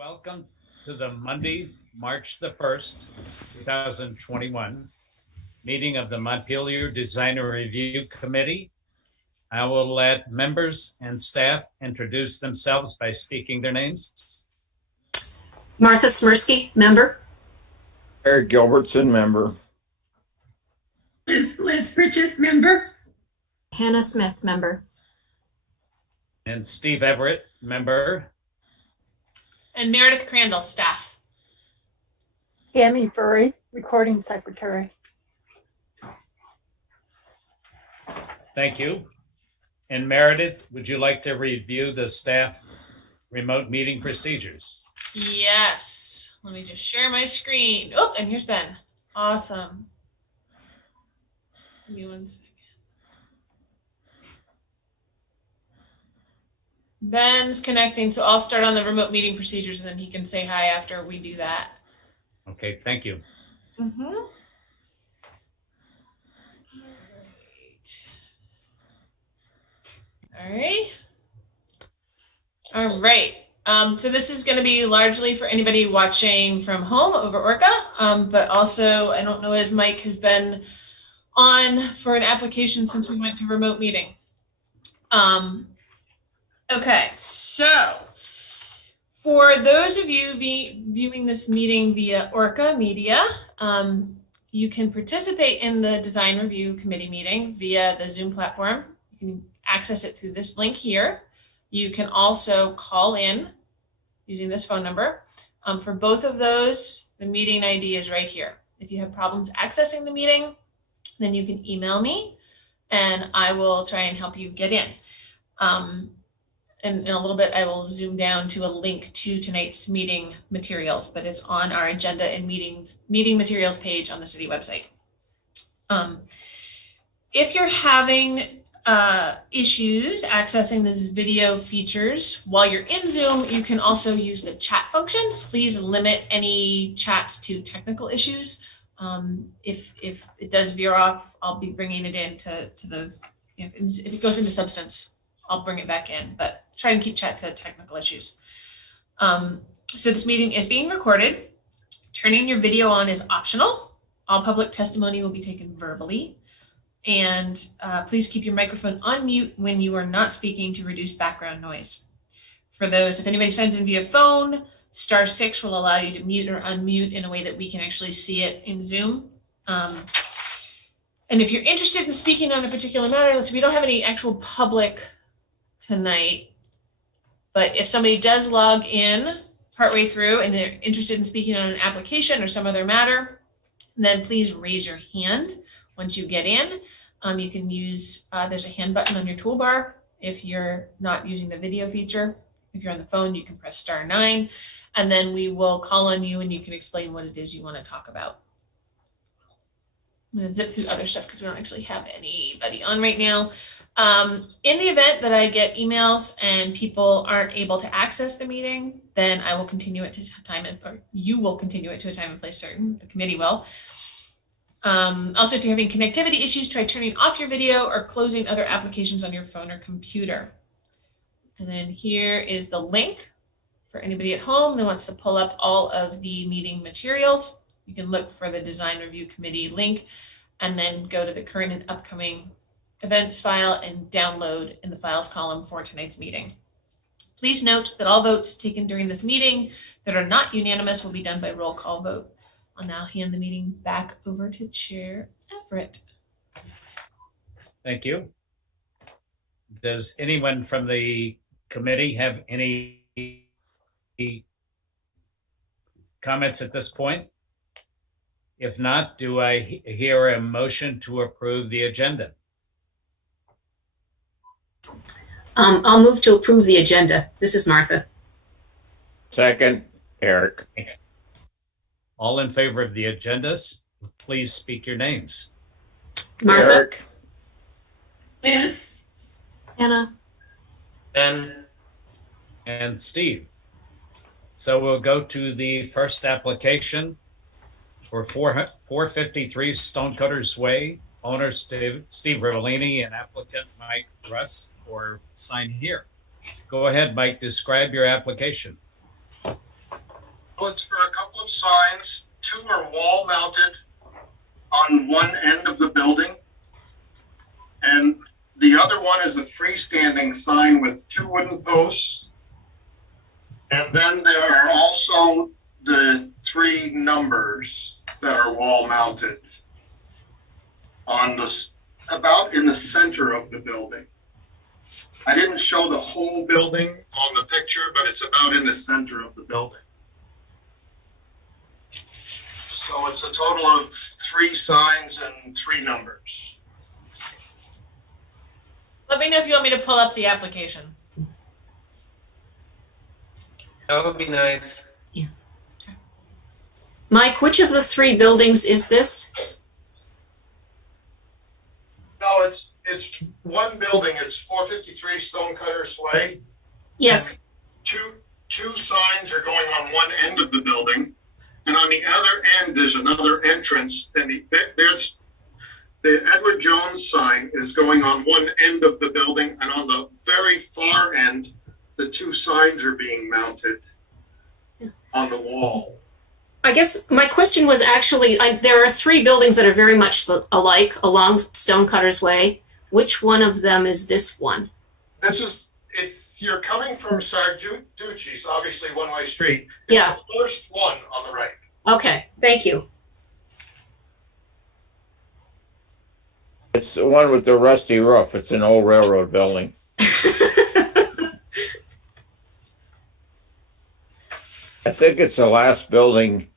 Welcome to the Monday, March the 1st, 2021 meeting of the Montpelier Designer Review Committee. I will let members and staff introduce themselves by speaking their names. Martha Smirsky, member. Eric Gilbertson, member. Liz Pritchett, member. Hannah Smith, member. And Steve Everett, member. And Meredith Crandall, staff. Tammy Furry, recording secretary. Thank you. And Meredith, would you like to review the staff remote meeting procedures? Yes. Let me just share my screen. Oh, and here's Ben. Awesome. Give me 1 second. Ben's connecting, so I'll start on the remote meeting procedures and then he can say hi after we do that. Okay, thank you. All right. So this is going to be largely for anybody watching from home over ORCA, but also I don't know as Mike has been on for an application since we went to remote meeting. Okay, so for those of you viewing this meeting via ORCA Media, you can participate in the Design Review Committee meeting via the Zoom platform. You can access it through this link here. You can also call in using this phone number. For both of those, the meeting ID is right here. If you have problems accessing the meeting, then you can email me and I will try and help you get in. And in a little bit, I will zoom down to a link to tonight's meeting materials, but it's on our agenda and meeting materials page on the city website. If you're having issues accessing these video features while you're in Zoom, you can also use the chat function. Please limit any chats to technical issues. If it does veer off, I'll be bringing it in to the, if it goes into substance, I'll bring it back in, but try and keep chat to technical issues. So this meeting is being recorded. Turning your video on is optional. All public testimony will be taken verbally. And please keep your microphone on mute when you are not speaking to reduce background noise. For those, if anybody sends in via phone, *6 will allow you to mute or unmute in a way that we can actually see it in Zoom. And if you're interested in speaking on a particular matter, let's see, we don't have any actual public tonight, but if somebody does log in partway through and they're interested in speaking on an application or some other matter, then please raise your hand. Once you get in, you can use, there's a hand button on your toolbar if you're not using the video feature. If you're on the phone, you can press *9, and then we will call on you and you can explain what it is you want to talk about. I'm going to zip through other stuff because we don't actually have anybody on right now. In the event that I get emails and people aren't able to access the meeting, then I will continue it to or you will continue it to a time and place certain, the committee will. Also, if you're having connectivity issues, try turning off your video or closing other applications on your phone or computer. And then here is the link for anybody at home that wants to pull up all of the meeting materials. You can look for the Design Review Committee link and then go to the current and upcoming events file and download in the files column for tonight's meeting. Please note that all votes taken during this meeting that are not unanimous will be done by roll call vote. I'll now hand the meeting back over to Chair Everett. Thank you. Does anyone from the committee have any comments at this point? If not, do I hear a motion to approve the agenda? I'll move to approve the agenda. This is Martha. Second, Eric. All in favor of the agendas, please speak your names. Martha. Eric. Liz. Hannah. Ben. And Steve. So we'll go to the first application for 453 Stonecutters Way, owner Steve Rivellini and applicant Mike Russ for sign here. Go ahead, Mike, describe your application. Well, it's for a couple of signs. 2 are wall mounted on one end of the building. And the other one is a freestanding sign with 2 wooden posts. And then there are also the 3 numbers that are wall mounted on this, about in the center of the building. I didn't show the whole building on the picture, but it's about in the center of the building. So it's a total of 3 signs and 3 numbers. Let me know if you want me to pull up the application. That would be nice. Mike, which of the 3 buildings is this? No, it's one building. It's 453 Stonecutters Way. Yes. Two signs are going on one end of the building, and on the other end there's another entrance. And there's the Edward Jones sign is going on one end of the building, and on the very far end, the 2 signs are being mounted on the wall. I guess my question was actually, there are 3 buildings that are very much alike along Stonecutters Way. Which one of them is this one? This is, if you're coming from Sarducci's, obviously one-way street. It's Yeah. the first one on the right. Okay, thank you. It's the one with the rusty roof. It's an old railroad building. I think it's the last building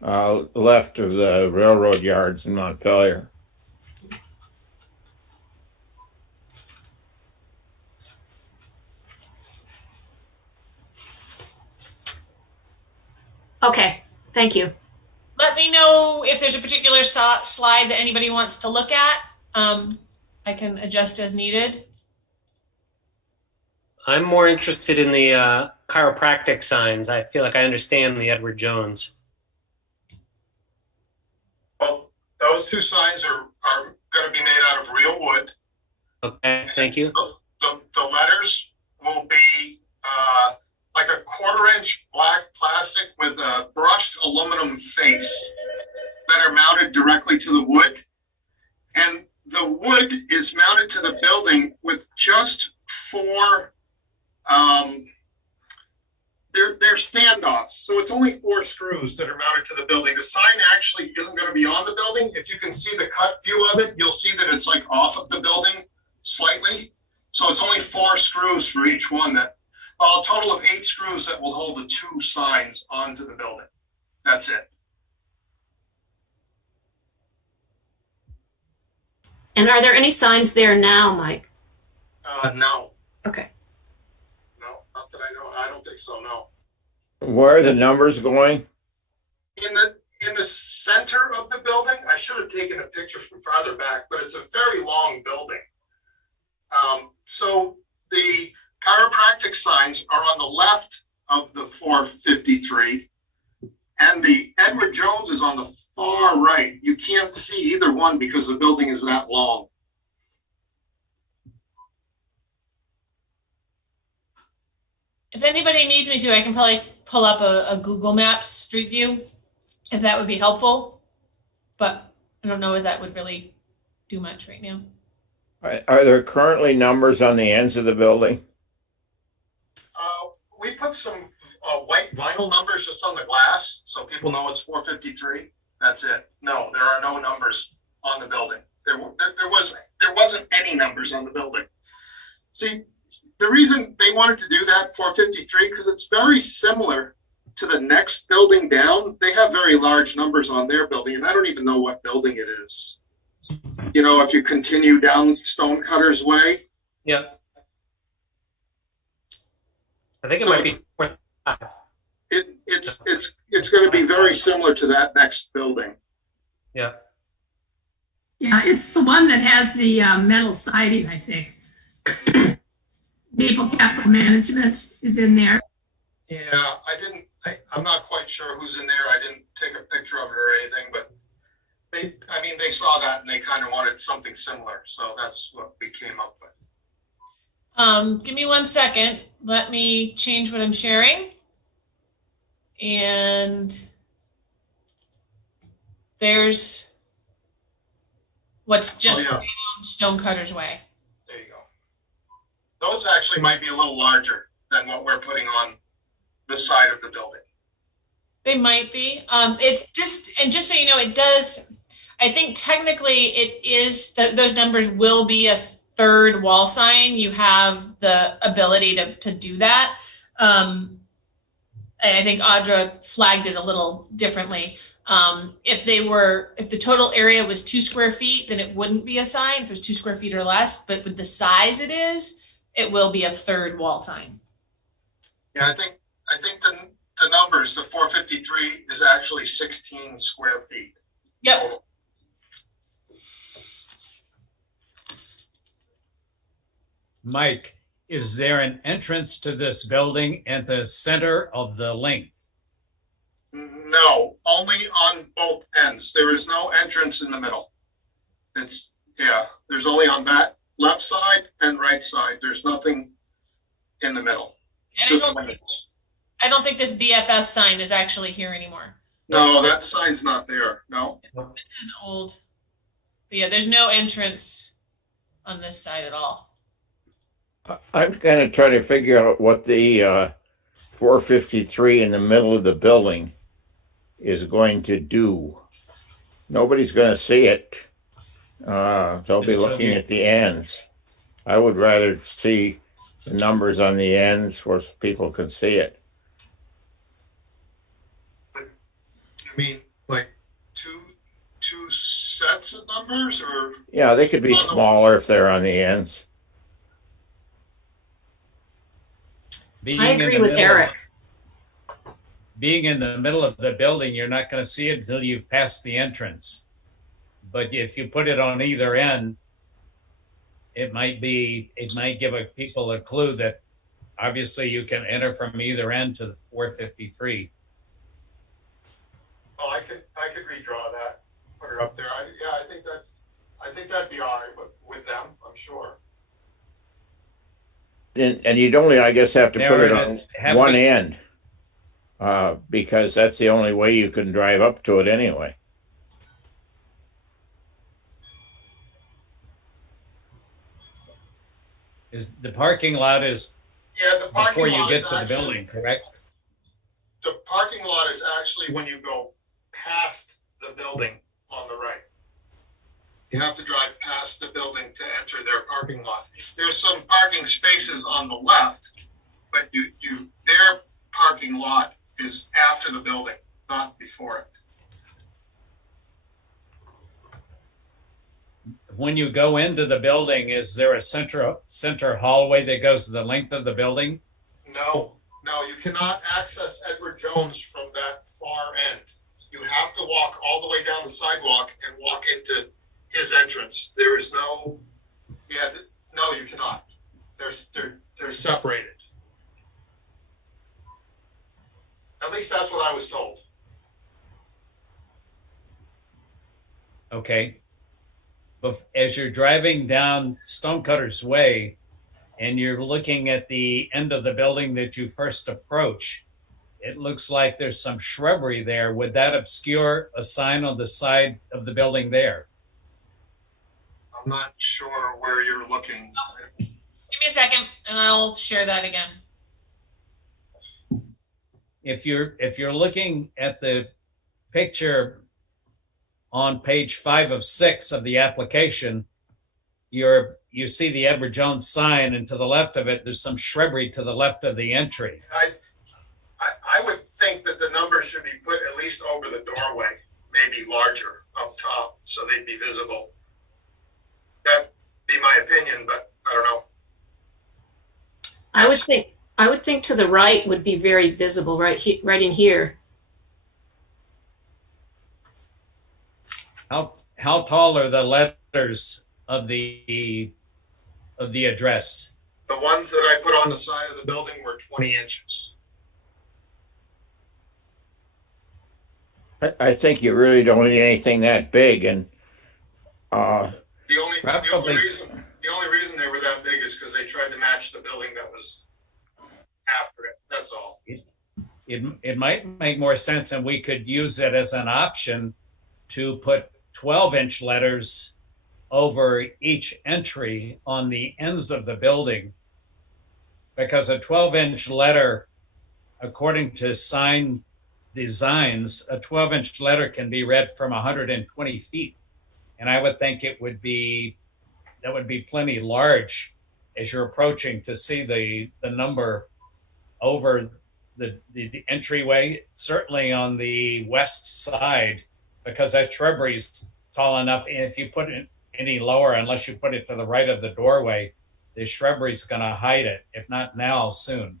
left of the railroad yards in Montpelier. Okay, thank you. Let me know if there's a particular slide that anybody wants to look at. I can adjust as needed. I'm more interested in the chiropractic signs. I feel like I understand the Edward Jones. Well, those 2 signs are going to be made out of real wood. Okay, thank you. The letters will be like a 1/4-inch black plastic with a brushed aluminum face that are mounted directly to the wood. And the wood is mounted to the building with just 4, they're standoffs. So it's only 4 screws that are mounted to the building. The sign actually isn't going to be on the building. If you can see the cut view of it, you'll see that it's like off of the building slightly. So it's only 4 screws for each one a total of 8 screws that will hold the 2 signs onto the building. That's it. And are there any signs there now, Mike? No. Okay. No, not that I know. I don't think so, no. Where are the numbers going? In the center of the building, I should have taken a picture from farther back, but it's a very long building. So the chiropractic signs are on the left of the 453, and the Edward Jones is on the far right. You can't see either one because the building is that long. If anybody needs me to, I can probably pull up a Google Maps street view, if that would be helpful. But I don't know if that would really do much right now. Are there currently numbers on the ends of the building? We put some white vinyl numbers just on the glass so people know it's 453. That's it. No, there are no numbers on the building. There wasn't any numbers on the building. See, the reason they wanted to do that 453 because it's very similar to the next building down. They have very large numbers on their building, and I don't even know what building it is. You know, if you continue down Stonecutters Way. Yeah. I think it might be 45. It's going to be very similar to that next building. Yeah. Yeah, it's the one that has the metal siding, I think. Maple Capital Management is in there. Yeah, I'm not quite sure who's in there. I didn't take a picture of it or anything, but they saw that and they kind of wanted something similar. So that's what we came up with. Give me 1 second. Let me change what I'm sharing. And there's what's just yeah. right on Stonecutter's Way. There you go. Those actually might be a little larger than what we're putting on the side of the building. They might be. It's just, and just so you know, it does, I think technically it is, those numbers will be a third wall sign. You have the ability to do that. And I think Audra flagged it a little differently. If the total area was 2 square feet, then it wouldn't be a sign if it was 2 square feet or less, but with the size it will be a third wall sign. Yeah, I think the numbers, the 453 is actually 16 square feet. Yep. Total. Mike, is there an entrance to this building at the center of the length? No, only on both ends. There is no entrance in the middle. There's only on that left side and right side. There's nothing in the middle. And I don't think this BFS sign is actually here anymore. No, that sign's not there. No. This is old. But yeah, there's no entrance on this side at all. I'm going to try to figure out what the 453 in the middle of the building is going to do. Nobody's going to see it. They'll be looking at the ends. I would rather see the numbers on the ends where people can see it. You mean like two sets of numbers, or? Yeah, they could be smaller if they're on the ends. I agree with Eric. Being in the middle of the building, you're not going to see it until you've passed the entrance. But if you put it on either end, it might give people a clue that obviously you can enter from either end to the 453. Oh, I could redraw that, put it up there. I think that'd be all right with them, I'm sure. And you'd only, I guess, have to put it on one end, because that's the only way you can drive up to it anyway. Is the parking lot is the parking before you lot get to the building, correct? The parking lot is actually when you go past the building on the right. You have to drive past the building to enter their parking lot. There's some parking spaces on the left, but their parking lot is after the building, not before it. When you go into the building, is there a center hallway that goes the length of the building? No, you cannot access Edward Jones from that far end. You have to walk all the way down the sidewalk and walk into his entrance. There is no, you cannot. They're separated. At least that's what I was told. Okay. But as you're driving down Stonecutter's Way and you're looking at the end of the building that you first approach, it looks like there's some shrubbery there. Would that obscure a sign on the side of the building there? I'm not sure where you're looking. Give me a second and I'll share that again. If you're looking at the picture on page 5 of 6 of the application, you see the Edward Jones sign, and to the left of it, there's some shrubbery to the left of the entry. I would think that the numbers should be put at least over the doorway, maybe larger up top, so they'd be visible. That'd be my opinion, but I don't know. I would think to the right would be very visible, right in here. How tall are the letters of the address? The ones that I put on the side of the building were 20 inches. I think you really don't need anything that big, and the only reason they were that big is because they tried to match the building that was after it. That's all. it might make more sense, and we could use it as an option to put 12-inch letters over each entry on the ends of the building, because a 12-inch letter, according to sign designs, a 12-inch letter can be read from 120 feet. And I would think that would be plenty large as you're approaching to see the number over the entryway, certainly on the west side, because that shrubbery is tall enough. And if you put it any lower, unless you put it to the right of the doorway, the shrubbery is going to hide it. If not now, soon.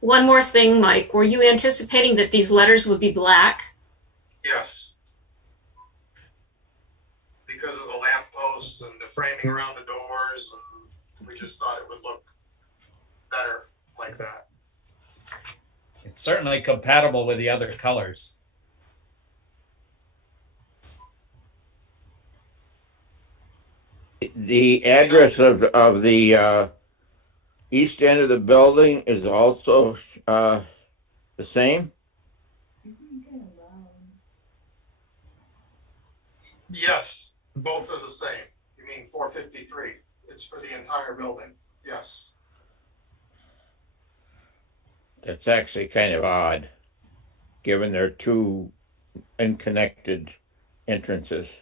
One more thing, Mike. Were you anticipating that these letters would be black? Yes. Because of the lamp posts and the framing around the doors, and we just thought it would look better like that. It's certainly compatible with the other colors. The address of the east end of the building is also the same? Yes, both are the same. You mean 453? It's for the entire building. Yes. That's actually kind of odd, given they're two unconnected entrances.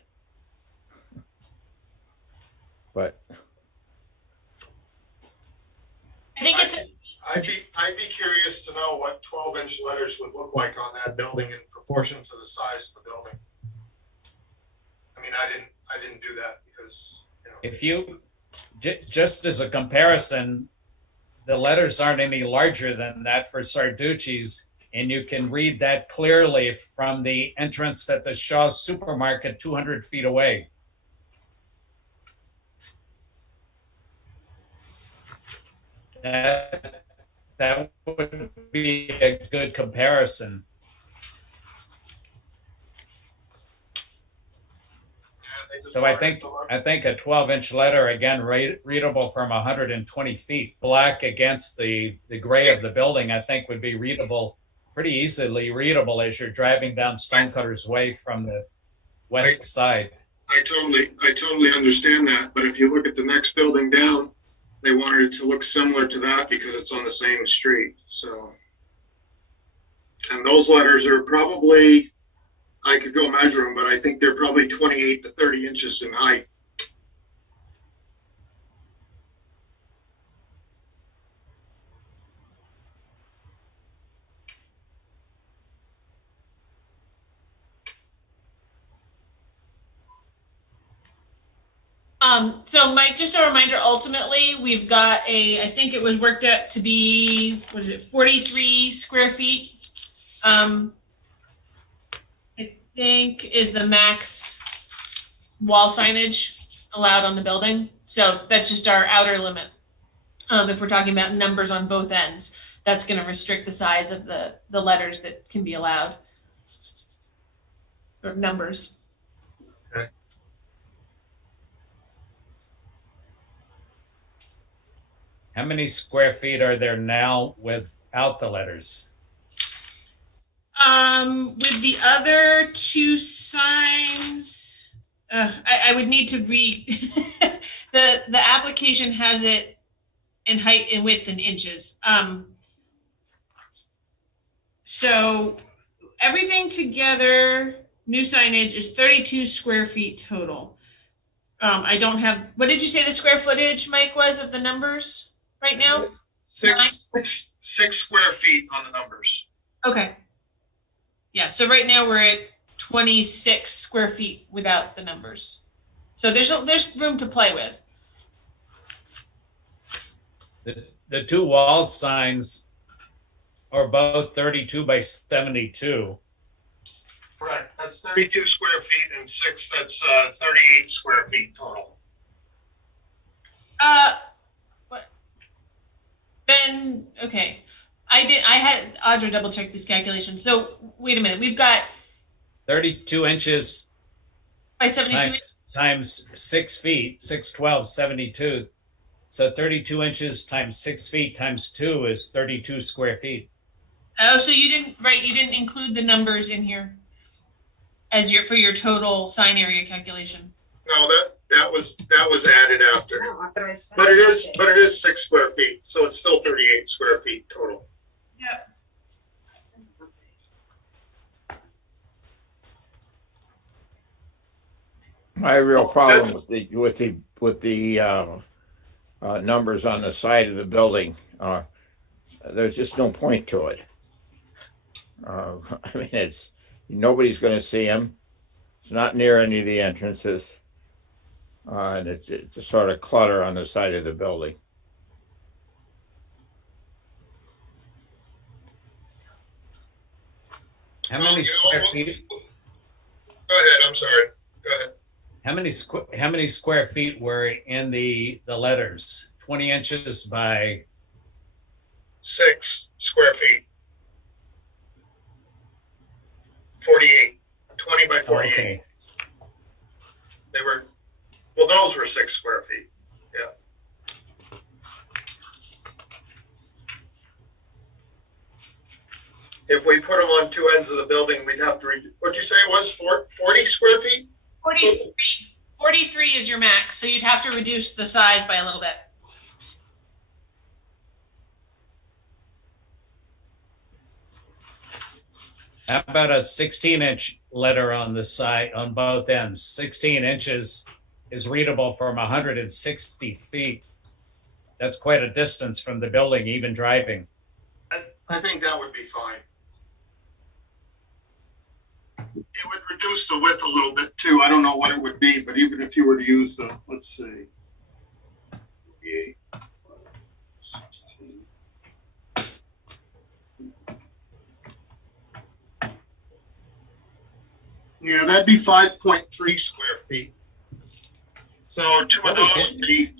But I think it's I'd be curious to know what 12-inch letters would look like on that building in proportion to the size of the building. I mean, I didn't do that because, you know. If you, just as a comparison, the letters aren't any larger than that for Sarducci's, and you can read that clearly from the entrance at the Shaw's supermarket 200 feet away. That would be a good comparison. So I think a 12-inch letter, again, readable from 120 feet, black against the gray of the building, I think would be readable, pretty easily readable as you're driving down Stonecutter's Way from the west side. I totally understand that, but if you look at the next building down, they wanted it to look similar to that because it's on the same street. So, and those letters are probably, I could go measure them, but I think they're probably 28 to 30 inches in height. So Mike, just a reminder, ultimately, we've got I think it was worked out to be, 43 square feet? I think is the max wall signage allowed on the building. So that's just our outer limit. If we're talking about numbers on both ends, that's going to restrict the size of the letters that can be allowed, or numbers. Okay. How many square feet are there now without the letters? With the other two signs, I would need to read. the application has it in height and width in inches. So everything together, new signage is 32 square feet total. I don't have, what did you say the square footage, Mike, was of the numbers right now? Six square feet on the numbers. Okay. Yeah, so right now we're at 26 square feet without the numbers. So there's room to play with. The two wall signs are both 32 by 72. Correct. That's 32 square feet, and 6, that's 38 square feet total. What? Then, okay. I had Audra double check these calculations. So wait a minute. We've got 32 inches by 72 by inches. times 6 feet, 612, 72. So 32 inches times 6 feet times 2 is 32 square feet. Oh, so you didn't include the numbers in here as for your total sign area calculation. No, that was added after. But it is 6 square feet, so it's still 38 square feet total. Yep. My real problem with the numbers on the side of the building, there's just no point to it. I mean, nobody's going to see them. It's not near any of the entrances, and it's a sort of clutter on the side of the building. How many square feet? Go ahead. I'm sorry. Go ahead. How many square feet were in the letters? 20 inches by 6 square feet. 48. 20 by 48. Okay. Those were 6 square feet. Yeah. If we put them on two ends of the building, we'd have to, what'd you say it was, 40 square feet? 43 is your max, so you'd have to reduce the size by a little bit. How about a 16-inch letter on the side, on both ends? 16 inches is readable from 160 feet. That's quite a distance from the building, even driving. I think that would be fine. It would reduce the width a little bit too. I don't know what it would be, but even if you were to use the, let's see, 48, 16. Yeah, that'd be 5.3 square feet. So two of those would be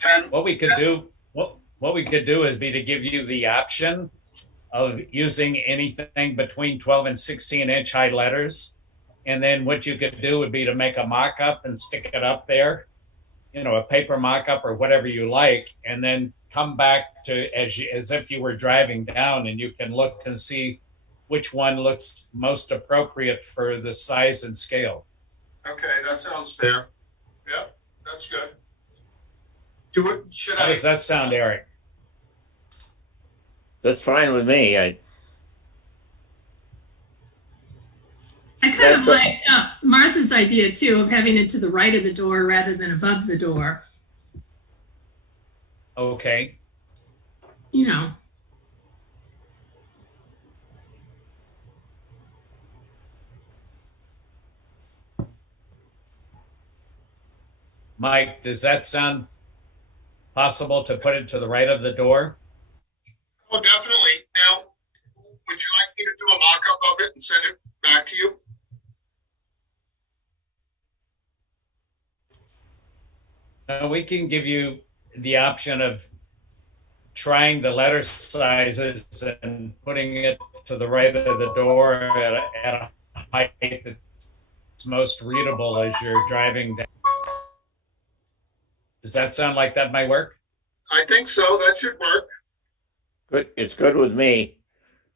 10. What we could do is be to give you the option of using anything between 12 and 16-inch high letters. And then what you could do would be to make a mock-up and stick it up there, a paper mock-up or whatever you like, and then come back to as if you were driving down, and you can look and see which one looks most appropriate for the size and scale. Okay, that sounds fair. Yep, that's good. How does that sound, Eric? That's fine with me. I kind of like Martha's idea too of having it to the right of the door rather than above the door. Okay. Mike, does that sound possible to put it to the right of the door? Oh, definitely. Now, would you like me to do a mock-up of it and send it back to you? We can give you the option of trying the letter sizes and putting it to the right of the door at a height that's most readable as you're driving down. Does that sound like that might work? I think so. That should work. Good. It's good with me.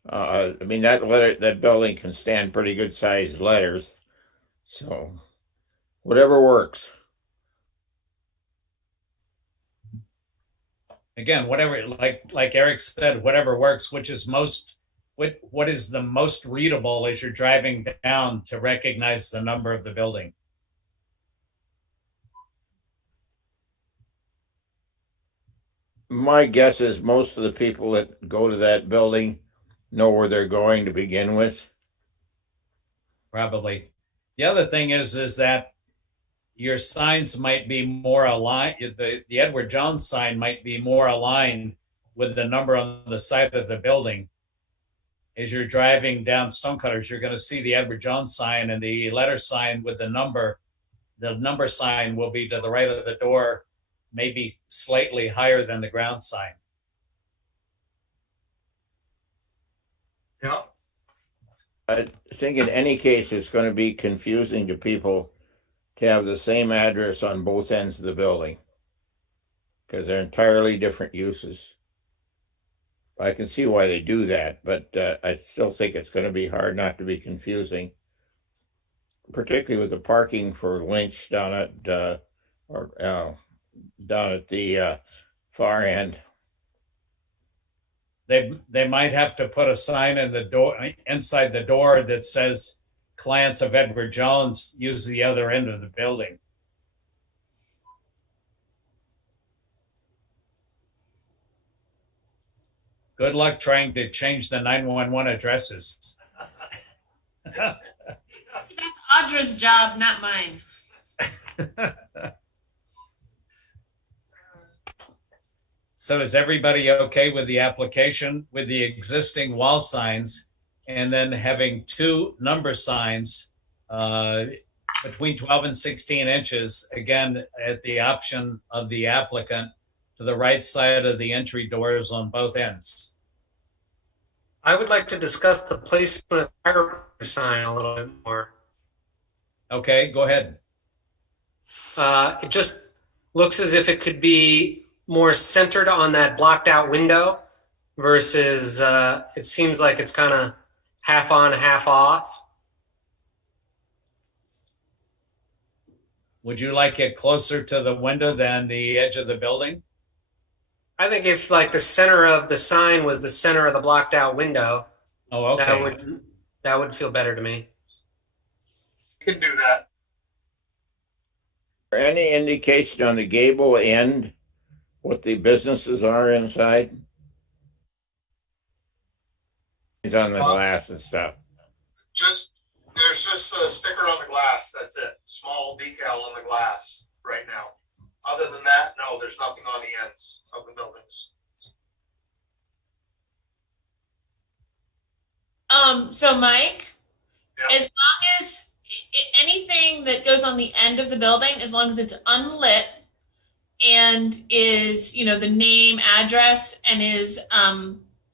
I mean, that building can stand pretty good sized letters. So whatever works. Again, whatever, like Eric said, whatever works, what is the most readable as you're driving down to recognize the number of the building? My guess is most of the people that go to that building know where they're going to begin with. Probably. The other thing is that your signs might be more aligned. The Edward Jones sign might be more aligned with the number on the side of the building. As you're driving down Stonecutters, you're going to see the Edward Jones sign, and the letter sign with the number sign will be to the right of the door, maybe slightly higher than the ground sign. Yeah. I think in any case, it's going to be confusing to people to have the same address on both ends of the building because they're entirely different uses. I can see why they do that, but I still think it's going to be hard not to be confusing, particularly with the parking for Lynch down at down at the far end. They might have to put a sign in the door inside the door that says clients of Edward Jones use the other end of the building. Good luck trying to change the 911 addresses. That's Audra's job, not mine. So is everybody okay with the application with the existing wall signs and then having 2 number signs between 12 and 16 inches, again, at the option of the applicant, to the right side of the entry doors on both ends? I would like to discuss the placement of the chiropractic sign a little bit more. Okay, go ahead. It just looks as if it could be more centered on that blocked out window versus it seems like it's kind of half on, half off. Would you like it closer to the window than the edge of the building? I think if like the center of the sign was the center of the blocked out window, Oh, okay. that would feel better to me. You can do that. Any indication on the gable end what the businesses are inside? It's on the glass and stuff. There's just a sticker on the glass. That's it. Small decal on the glass right now. Other than that, no, there's nothing on the ends of the buildings. So Mike, Yeah. as long as anything that goes on the end of the building, as long as it's unlit and is, the name, address, and is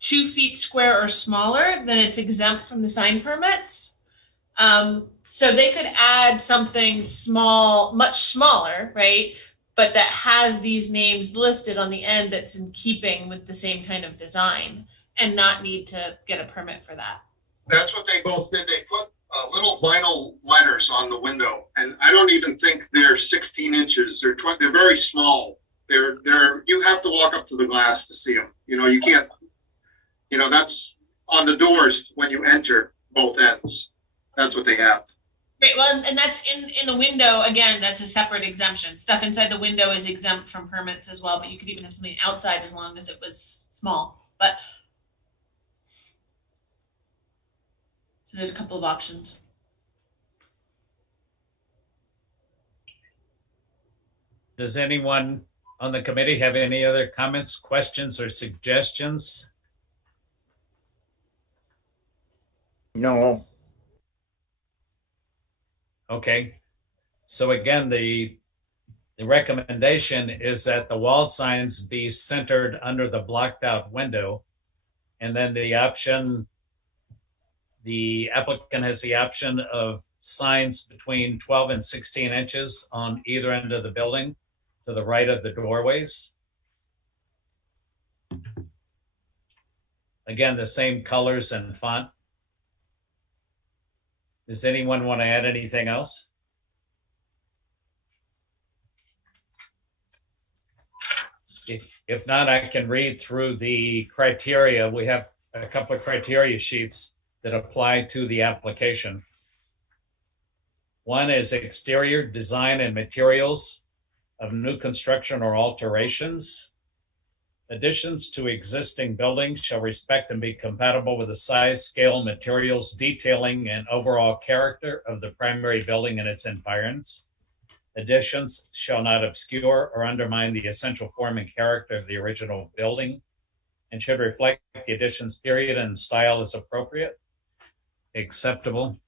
2 feet square or smaller, then it's exempt from the sign permits. So they could add something small, much smaller, right? But that has these names listed on the end that's in keeping with the same kind of design and not need to get a permit for that. That's what they both did. They put little vinyl letters on the window, and I don't even think they're 16 inches. They're very small. You have to walk up to the glass to see them. You can't. That's on the doors when you enter both ends. That's what they have. Right. Well, and that's in the window. Again, that's a separate exemption. Stuff inside the window is exempt from permits as well, but you could even have something outside as long as it was small. But so there's a couple of options. Does anyone on the committee have any other comments, questions, or suggestions? No. Okay. So again, the recommendation is that the wall signs be centered under the blocked out window. And then the applicant has the option of signs between 12 and 16 inches on either end of the building to the right of the doorways. Again, the same colors and font. Does anyone want to add anything else? If not, I can read through the criteria. We have a couple of criteria sheets that apply to the application. One is exterior design and materials of new construction or alterations. Additions to existing buildings shall respect and be compatible with the size, scale, materials, detailing, and overall character of the primary building and its environs. Additions shall not obscure or undermine the essential form and character of the original building and should reflect the addition's period and style as appropriate, acceptable.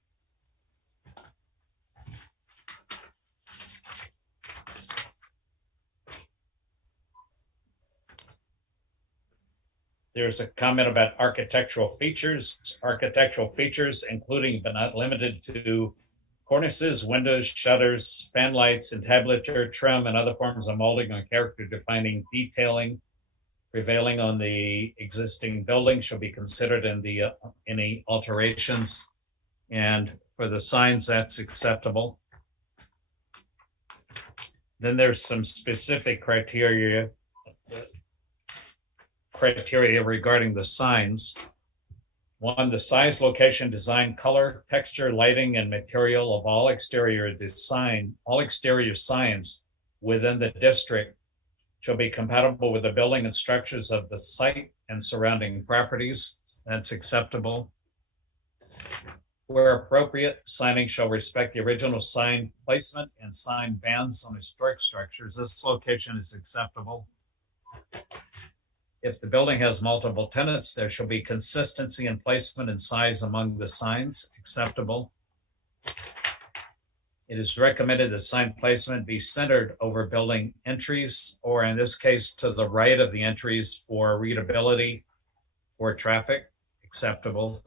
There's a comment about architectural features. Architectural features, including but not limited to cornices, windows, shutters, fan lights, entablature, trim, and other forms of molding or character-defining detailing prevailing on the existing building shall be considered in the any alterations. And for the signs, that's acceptable. Then there's some specific criteria regarding the signs. One, the size, location, design, color, texture, lighting, and material of all exterior signs within the district shall be compatible with the building and structures of the site and surrounding properties. That's acceptable. Where appropriate, signing shall respect the original sign placement and sign bands on historic structures. This location is acceptable. If the building has multiple tenants, there shall be consistency in placement and size among the signs. Acceptable. It is recommended that sign placement be centered over building entries, or in this case, to the right of the entries for readability for traffic. Acceptable.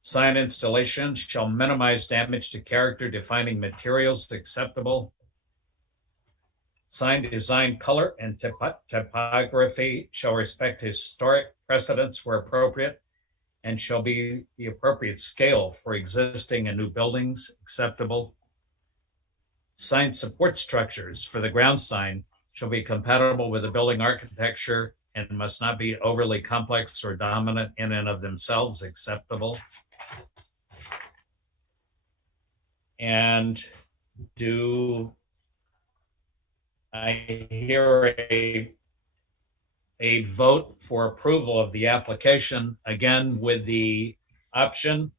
Sign installation shall minimize damage to character defining materials. Acceptable. Sign design, color, and typography shall respect historic precedents where appropriate and shall be the appropriate scale for existing and new buildings. Acceptable. Sign support structures for the ground sign shall be compatible with the building architecture and must not be overly complex or dominant in and of themselves. Acceptable. And do I hear a vote for approval of the application, again with the option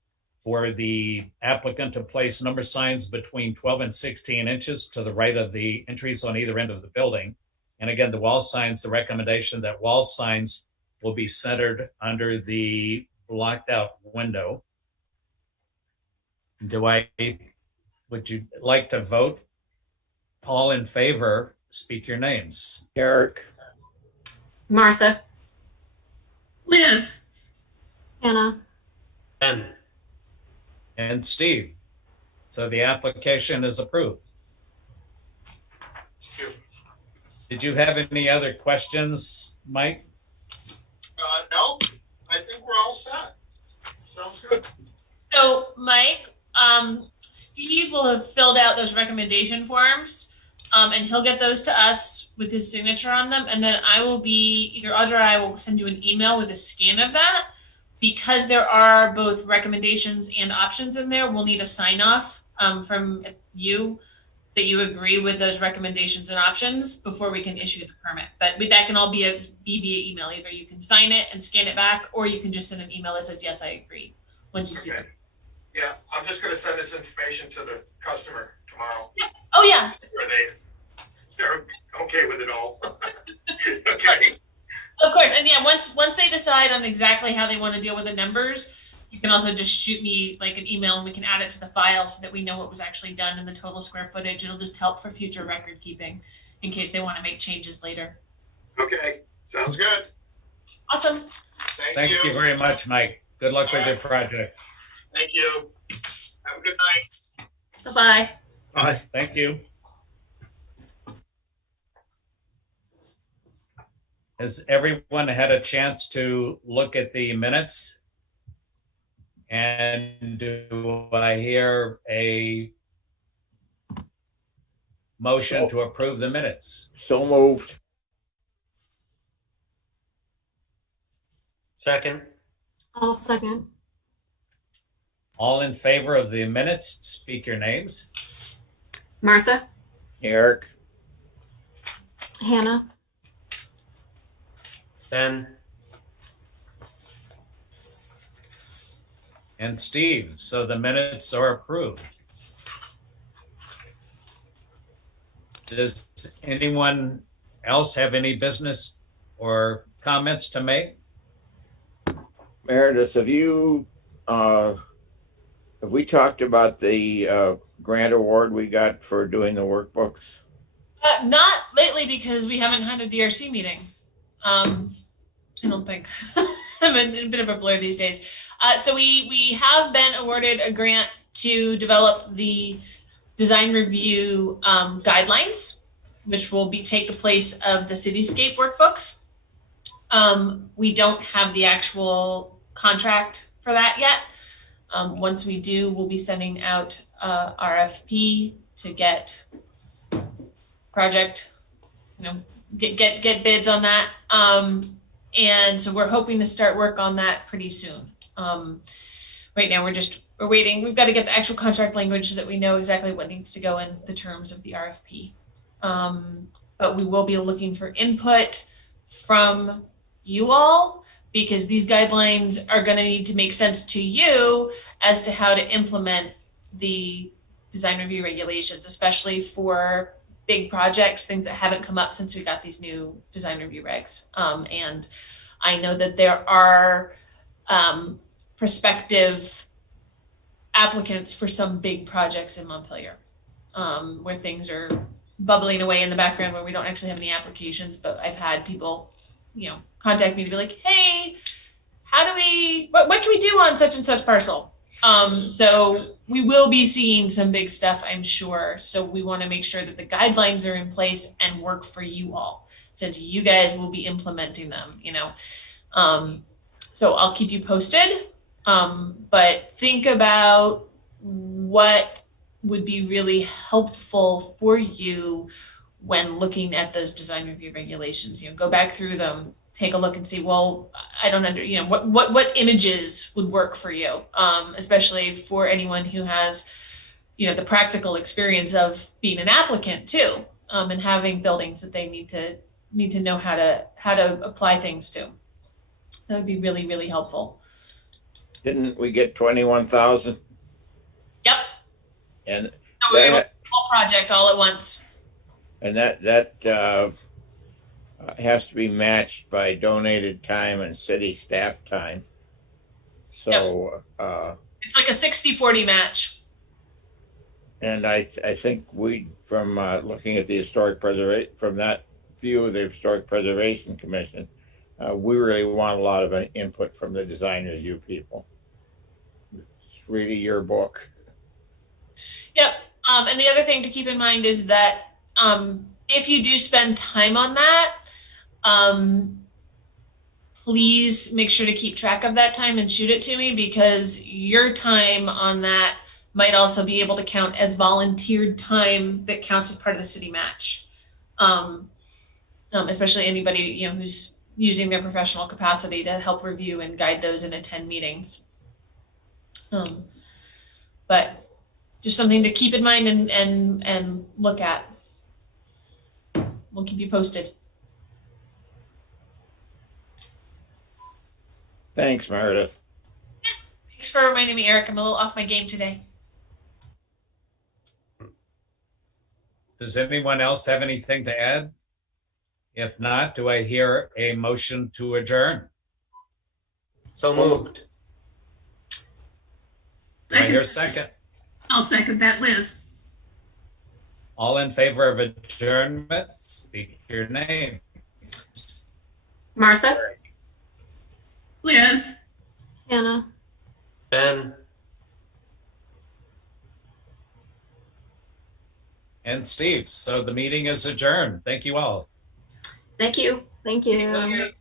for the applicant to place number signs between 12 and 16 inches to the right of the entries on either end of the building. And again, the wall signs, the recommendation that wall signs will be centered under the blocked out window. Would you like to vote? All in favor, speak your names. Eric, Martha, Liz, Hannah, Ben, and Steve. So the application is approved. Did you have any other questions, Mike? No, I think we're all set. Sounds good. So, Mike, Steve will have filled out those recommendation forms, and he'll get those to us with his signature on them. And then I will either Audra or I will send you an email with a scan of that. Because there are both recommendations and options in there, we'll need a sign off from you that you agree with those recommendations and options before we can issue the permit. But that can all be via email. Either you can sign it and scan it back, or you can just send an email that says, yes, I agree, once you see it. Yeah, I'm just going to send this information to the customer tomorrow. Yeah. Oh, yeah. They're okay with it all. Okay. Of course. And yeah, once they decide on exactly how they want to deal with the numbers, you can also just shoot me like an email and we can add it to the file so that we know what was actually done in the total square footage. It'll just help for future record keeping in case they want to make changes later. Okay, sounds good. Awesome. Thank you very much, Mike. Good luck with your project. Thank you. Have a good night. bye-bye. Bye. Thank you. Has everyone had a chance to look at the minutes? And do I hear a motion to approve the minutes? So moved. second, I'll second. All in favor of the minutes, speak your names. Martha, Eric, Hannah, Ben, And Steve. So the minutes are approved. Does anyone else have any business or comments to make? Meredith, have we talked about the grant award we got for doing the workbooks? Not lately because we haven't had a DRC meeting. I don't think. I'm in a bit of a blur these days. So we have been awarded a grant to develop the design review guidelines, which will take the place of the cityscape workbooks. We don't have the actual contract for that yet. Once we do, we'll be sending out RFP to get project, get bids on that. And so we're hoping to start work on that pretty soon. Right now we're waiting. We've got to get the actual contract language so that we know exactly what needs to go in the terms of the RFP. But we will be looking for input from you all, because these guidelines are going to need to make sense to you as to how to implement the design review regulations, especially for big projects, things that haven't come up since we got these new design review regs. And I know that there are prospective applicants for some big projects in Montpelier, where things are bubbling away in the background where we don't actually have any applications, but I've had people, contact me to be like, hey, what can we do on such and such parcel? So we will be seeing some big stuff, I'm sure. So we want to make sure that the guidelines are in place and work for you all, since you guys will be implementing them, so I'll keep you posted. But think about what would be really helpful for you when looking at those design review regulations. Go back through them, take a look and see, well, I don't what images would work for you, especially for anyone who has, the practical experience of being an applicant too, and having buildings that they need to know how to apply things to. That would be really, really helpful. Didn't we get 21,000? Yep. And so we were able to do the whole project all at once. And that has to be matched by donated time and city staff time. So it's like a 60-40 match. And I think from looking at the historic preservation, from that view of the Historic Preservation Commission, we really want a lot of input from the design review people. It's really your book. Yep. And the other thing to keep in mind is that if you do spend time on that, please make sure to keep track of that time and shoot it to me, because your time on that might also be able to count as volunteered time that counts as part of the city match. Especially anybody who's using their professional capacity to help review and guide those and attend meetings. But just something to keep in mind and look at. We'll keep you posted. Thanks, Meredith. Yeah. Thanks for reminding me, Eric. I'm a little off my game today. Does anyone else have anything to add? If not, do I hear a motion to adjourn? So moved. Do I hear a second? I'll second that, Liz. All in favor of adjournment, speak your name. Martha? Liz? Hannah. Ben. And Steve. So the meeting is adjourned. Thank you all. Thank you. Thank you. All right.